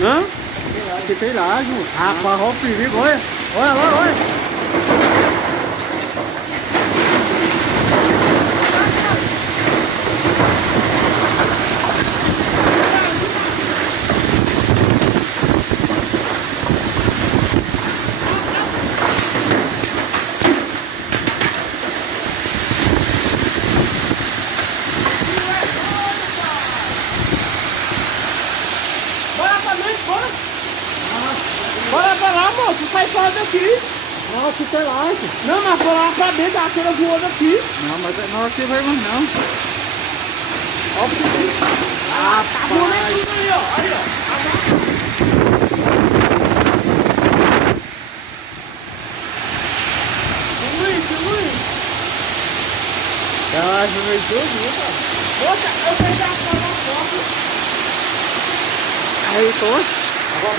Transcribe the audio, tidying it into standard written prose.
Hã? Aqui tem laje, moço. Rapaz, olha o perigo, olha. Olha lá, olha. Bora pra dentro, bora. Bora pra lá, moço. Sai fora daqui. Não, aqui tem laje. Não, mas foi lá pra dentro, aquela voando aqui. Não, mas não aqui vai mais não. Ó o perigo. Ah, tá voando tudo ali, ó. Aí, ó. Luiz. Tem laje no meio tudo, viu, cara? Moça, eu peguei a foto. Aí, tô. Agora,